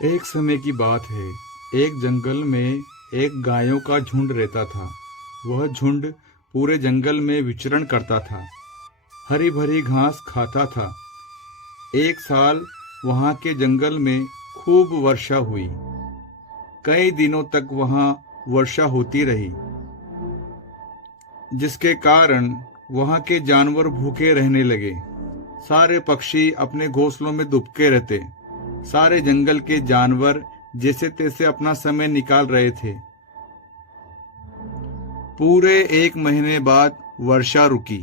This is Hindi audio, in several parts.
एक समय की बात है। एक जंगल में एक गायों का झुंड रहता था। वह झुंड पूरे जंगल में विचरण करता था, हरी भरी घास खाता था। एक साल वहां के जंगल में खूब वर्षा हुई। कई दिनों तक वहां वर्षा होती रही, जिसके कारण वहां के जानवर भूखे रहने लगे। सारे पक्षी अपने घोंसलों में दुबके रहते। सारे जंगल के जानवर जैसे तैसे अपना समय निकाल रहे थे। पूरे 1 महीने बाद वर्षा रुकी।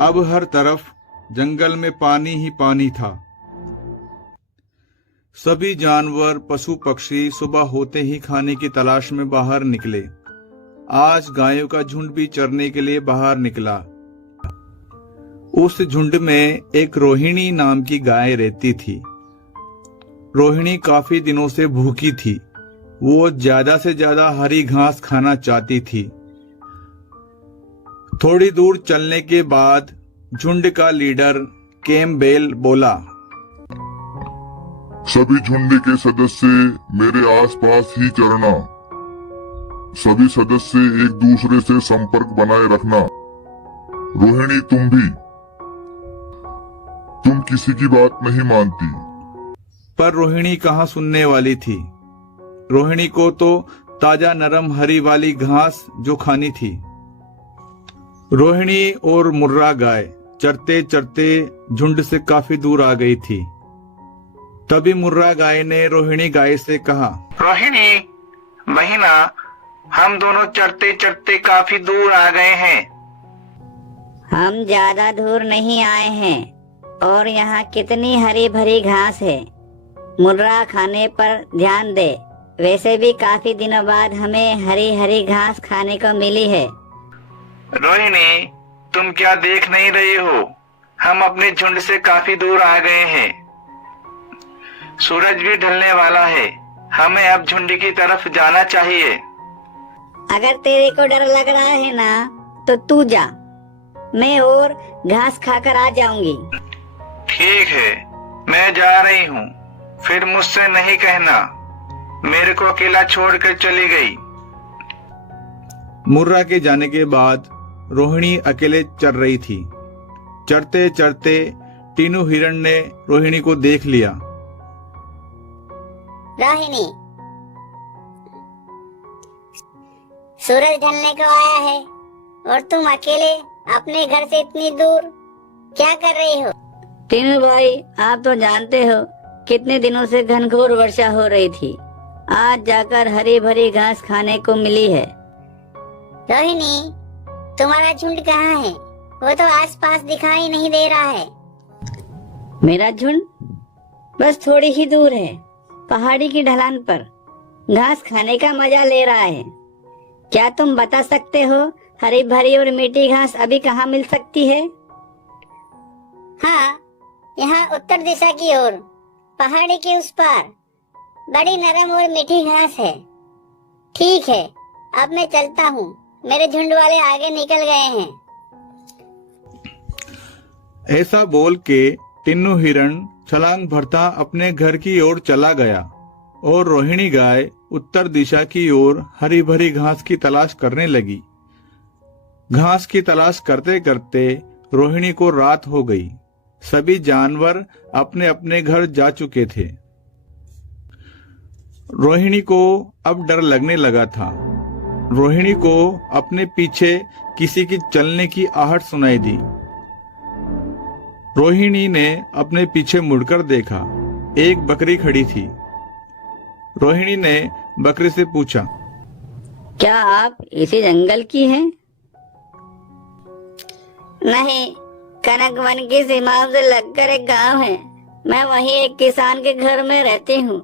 अब हर तरफ जंगल में पानी ही पानी था। सभी जानवर पशु पक्षी सुबह होते ही खाने की तलाश में बाहर निकले। आज गायों का झुंड भी चरने के लिए बाहर निकला। उस झुंड में एक रोहिणी नाम की गाय रहती थी। रोहिणी काफी दिनों से भूखी थी। वो ज्यादा से ज्यादा हरी घास खाना चाहती थी। थोड़ी दूर चलने के बाद झुंड का लीडर कैम्पबेल बोला, सभी झुंड के सदस्य मेरे आसपास ही चरना। सभी सदस्य एक दूसरे से संपर्क बनाए रखना। रोहिणी तुम भी। तुम किसी की बात नहीं मानती। पर रोहिणी कहाँ सुनने वाली थी। रोहिणी को तो ताजा नरम हरी वाली घास जो खानी थी। रोहिणी और मुर्रा गाय चरते चरते झुंड से काफी दूर आ गई थी। तभी मुर्रा गाय ने रोहिणी गाय से कहा, रोहिणी बहिना, हम दोनों चरते चरते काफी दूर आ गए हैं। हम ज्यादा दूर नहीं आए हैं और यहाँ कितनी हरी भरी घास है। मुर्रा खाने पर ध्यान दे। वैसे भी काफी दिनों बाद हमें हरी हरी घास खाने को मिली है। रोहिणी, तुम क्या देख नहीं रही हो? हम अपने झुंड से काफी दूर आ गए हैं। सूरज भी ढलने वाला है। हमें अब झुंड की तरफ जाना चाहिए। अगर तेरे को डर लग रहा है ना, तो तू जा। मैं और घास खाकर आ जाऊंगी। ठीक है, मैं जा रही हूँ। फिर मुझसे नहीं कहना मेरे को अकेला छोड़कर चली गई। मुर्रा के जाने के बाद रोहिणी अकेले चर रही थी। चरते चरते टीनू हिरण ने रोहिणी को देख लिया। रोहिणी, सूरज ढलने को आया है और तुम अकेले अपने घर से इतनी दूर क्या कर रही हो? टीनू भाई, आप तो जानते हो कितने दिनों से घनघोर वर्षा हो रही थी। आज जाकर हरी भरी घास खाने को मिली है। रोहिणी, तुम्हारा झुंड कहाँ है? वो तो आसपास दिखाई नहीं दे रहा है। मेरा झुंड बस थोड़ी ही दूर है, पहाड़ी की ढलान पर घास खाने का मजा ले रहा है। क्या तुम बता सकते हो हरी भरी और मीठी घास अभी कहाँ मिल सकती है? हाँ, यहाँ उत्तर दिशा की ओर, पहाड़ी के उस पार बड़ी नरम और मीठी घास है। ठीक है, अब मैं चलता हूँ। मेरे झुंड वाले आगे निकल गए हैं। ऐसा बोल के टिन्नू हिरण छलांग भरता अपने घर की ओर चला गया और रोहिणी गाय उत्तर दिशा की ओर हरी भरी घास की तलाश करने लगी। घास की तलाश करते करते रोहिणी को रात हो गई। सभी जानवर अपने अपने घर जा चुके थे। रोहिणी को अब डर लगने लगा था। रोहिणी को अपने पीछे किसी की चलने की आहट सुनाई दी। रोहिणी ने अपने पीछे मुड़कर देखा। एक बकरी खड़ी थी। रोहिणी ने बकरी से पूछा, क्या आप इसी जंगल की हैं? नहीं, कनक वन की सीमाओं से लगकर एक गांव है। मैं वहीं एक किसान के घर में रहती हूँ।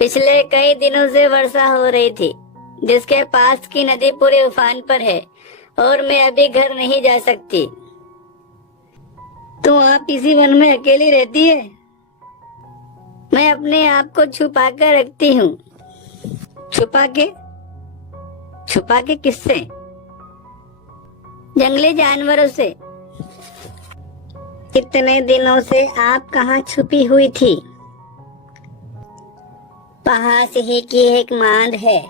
पिछले कई दिनों से वर्षा हो रही थी, जिसके पास की नदी पूरे उफान पर है और मैं अभी घर नहीं जा सकती। तो आप इसी वन में अकेली रहती है? मैं अपने आप को छुपा कर रखती हूँ। छुपा के? छुपा के किससे? जंगली जानवरों से। इतने दिनों से आप कहाँ छुपी हुई थी? पास ही की एक मांद है,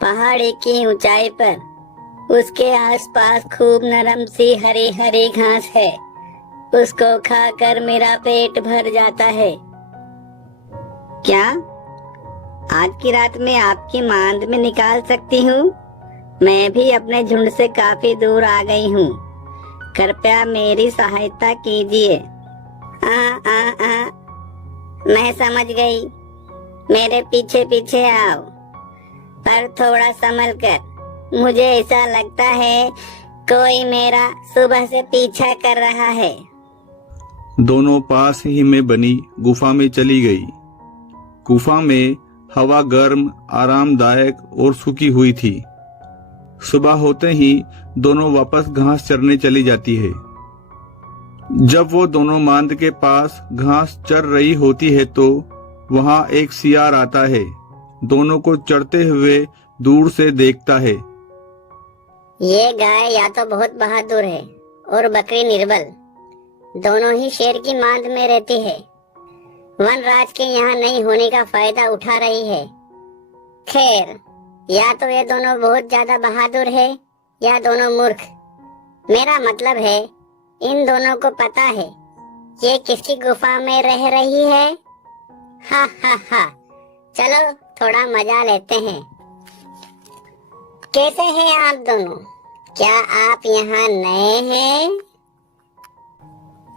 पहाड़ी की ऊंचाई पर। उसके आसपास खूब नरम सी हरी हरी घास है। उसको खाकर मेरा पेट भर जाता है। क्या आज की रात में आपकी मांद में निकाल सकती हूँ? मैं भी अपने झुंड से काफी दूर आ गई हूँ, कृपया मेरी सहायता कीजिए। मैं समझ गई, मेरे पीछे पीछे आओ, पर थोड़ा संभल कर। मुझे ऐसा लगता है कोई मेरा सुबह से पीछा कर रहा है। दोनों पास ही में बनी गुफा में चली गई। गुफा में हवा गर्म, आरामदायक और सूखी हुई थी। सुबह होते ही दोनों वापस घास चरने चली जाती है। जब वो दोनों मांद के पास घास चर रही होती है तो वहां एक सियार आता है। दोनों को चरते हुए दूर से देखता है। ये गाय या तो बहुत बहादुर है और बकरी निर्बल। दोनों ही शेर की मांद में रहती है। वनराज के यहाँ नहीं होने का फायदा उठा रही है। खैर, या तो ये दोनों बहुत ज्यादा बहादुर है या दोनों मूर्ख। मेरा मतलब है इन दोनों को पता है ये किसकी गुफा में रह रही है। हा हा हा, चलो थोड़ा मजा लेते हैं। कैसे हैं आप दोनों? क्या आप यहाँ नए हैं?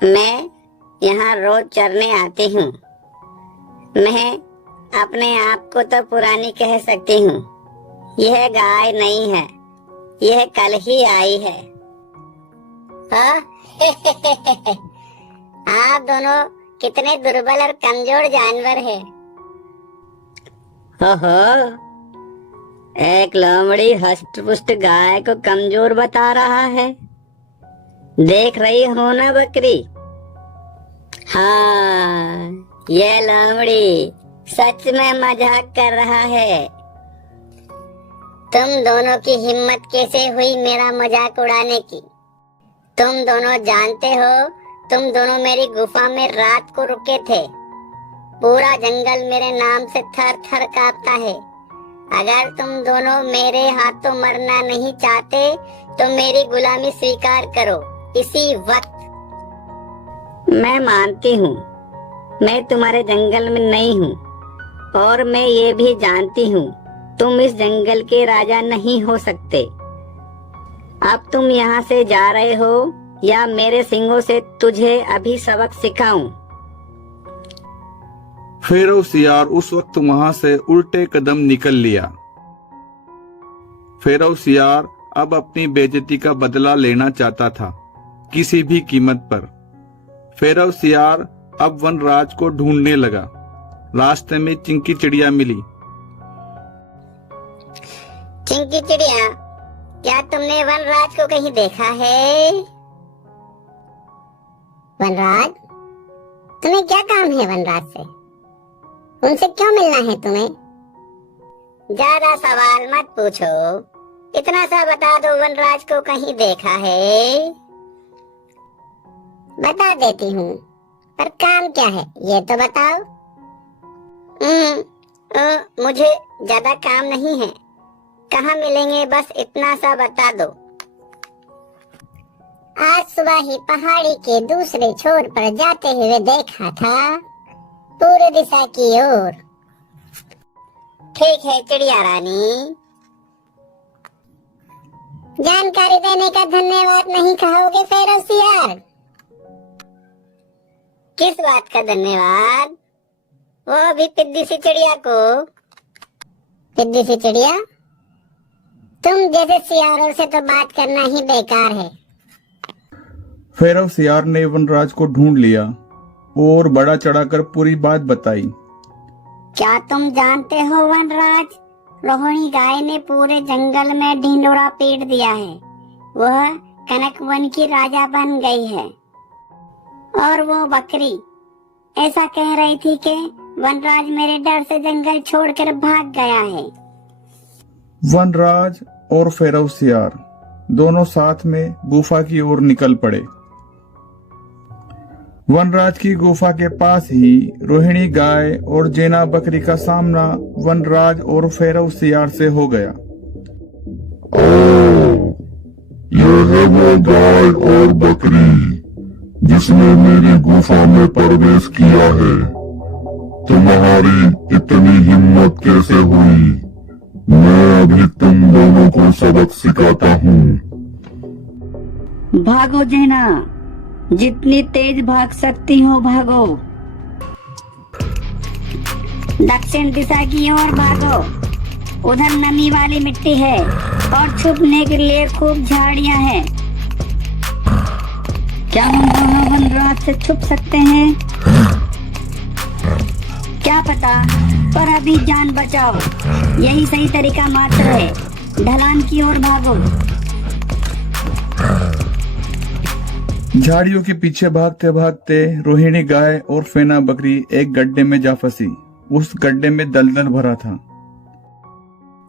मैं यहाँ रोज चरने आती हूँ। मैं अपने आप को तो पुरानी कह सकती हूँ। यह गाय नहीं है, यह कल ही आई है। हाँ? आप दोनों कितने दुर्बल और कमजोर जानवर हैं। ओहो, एक लोमड़ी हष्ट-पुष्ट गाय को कमजोर बता रहा है। देख रही हो ना बकरी? हाँ, ये लोमड़ी सच में मजाक कर रहा है। तुम दोनों की हिम्मत कैसे हुई मेरा मजाक उड़ाने की? तुम दोनों जानते हो, तुम दोनों मेरी गुफा में रात को रुके थे। पूरा जंगल मेरे नाम से थर थर कांपता है। अगर तुम दोनों मेरे हाथों मरना नहीं चाहते तो मेरी गुलामी स्वीकार करो इसी वक्त। मैं मानती हूँ, मैं तुम्हारे जंगल में नहीं हूँ और मैं ये भी जानती हूँ तुम इस जंगल के राजा नहीं हो सकते। अब तुम यहाँ से जा रहे हो या मेरे सिंगों से तुझे अभी सबक सिखाऊं? फेरो सियार उस वक्त वहां से उल्टे कदम निकल लिया। फेरो सियार अब अपनी बेइज्जती का बदला लेना चाहता था, किसी भी कीमत पर। फेरो सियार अब वनराज को ढूंढने लगा। रास्ते में चिंकी चिड़िया मिली। चिंकी चिड़िया, क्या तुमने वनराज को कहीं देखा है? वनराज, तुम्हें क्या काम है वनराज से? उनसे क्यों मिलना है तुम्हें? ज्यादा सवाल मत पूछो, इतना सा बता दो वनराज को कहीं देखा है? बता देती हूँ, पर काम क्या है ये तो बताओ। मुझे ज्यादा काम नहीं है, कहाँ मिलेंगे बस इतना सा बता दो। आज सुबह ही पहाड़ी के दूसरे छोर पर जाते हुए देखा था, पूर्व दिशा की ओर। ठीक है चिड़िया रानी, जानकारी देने का धन्यवाद नहीं कहोगे फेरो सियार? किस बात का धन्यवाद? वो भी पिद्दी सी चिड़िया को। पिद्दी सी चिड़िया, तुम जैसे सियारों से तो बात करना ही बेकार है। फेरो सियार ने वनराज को ढूंढ लिया और बड़ा चढ़ाकर पूरी बात बताई। क्या तुम जानते हो वनराज, रोहिणी गाय ने पूरे जंगल में ढिंडोरा पीट दिया है। वह कनक वन की राजा बन गई है। और वो बकरी ऐसा कह रही थी कि वनराज मेरे डर से जंगल छोड़कर भाग गया है। वनराज और फेरो सियार दोनों साथ में गुफा की ओर निकल पड़े। वनराज की गुफा के पास ही रोहिणी गाय और जेना बकरी का सामना वनराज और फेरव सियार से हो गया। यह है वो गाय और बकरी जिसने मेरी गुफा में प्रवेश किया है। तुम्हारी इतनी हिम्मत कैसे हुई? मैं अभी तुम दोनों को सबक सिखाता हूँ। भागो जेना, जितनी तेज भाग सकती हो भागो। दक्षिण दिशा की ओर भागो, उधर नमी वाली मिट्टी है और छुपने के लिए खूब झाड़ियां हैं। क्या हम दोनों वनराज से छुप सकते हैं? क्या पता, पर अभी जान बचाओ, यही सही तरीका मात्र है। ढलान की ओर भागो। झाड़ियों के पीछे भागते भागते रोहिणी गाय और फेना बकरी एक गड्ढे में जा फंसी। उस गड्ढे में दलदल भरा था।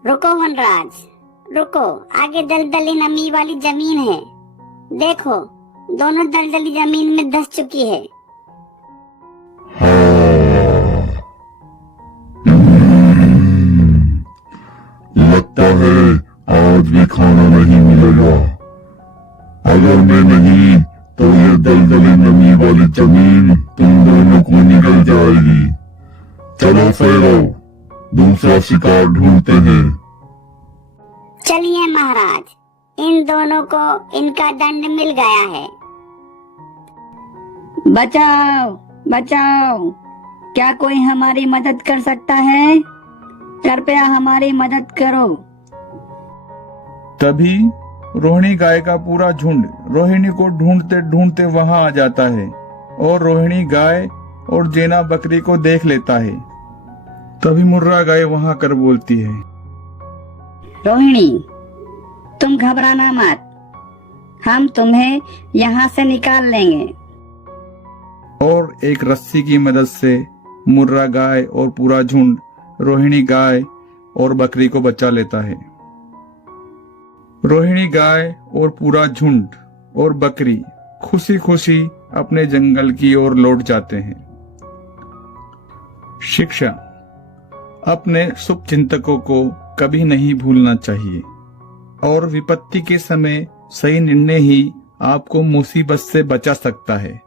रुको वनराज, रुको, आगे दलदली नमी वाली जमीन है। देखो, दोनों दलदली जमीन में धंस चुकी है। लगता है आज भी खाना नहीं मिलेगा। अगर मैं नहीं तो ये दलदली नमी वाली जमीन तुम दोनों को निगल जाएगी। चलो फेरो, दूसरा शिकार ढूंढते हैं। चलिए महाराज, इन दोनों को इनका दंड मिल गया है। बचाओ बचाओ, क्या कोई हमारी मदद कर सकता है? कृपया हमारी मदद करो। तभी रोहिणी गाय का पूरा झुंड रोहिणी को ढूंढते ढूंढते वहां आ जाता है और रोहिणी गाय और जेना बकरी को देख लेता है। तभी मुर्रा गाय वहां कर बोलती है, रोहिणी, तुम घबराना मत, हम तुम्हें यहाँ से निकाल लेंगे। और एक रस्सी की मदद से मुर्रा गाय और पूरा झुंड रोहिणी गाय और बकरी को बचा लेता है। रोहिणी गाय और पूरा झुंड और बकरी खुशी खुशी अपने जंगल की ओर लौट जाते हैं। शिक्षा: अपने शुभ चिंतकों को कभी नहीं भूलना चाहिए और विपत्ति के समय सही निर्णय ही आपको मुसीबत से बचा सकता है।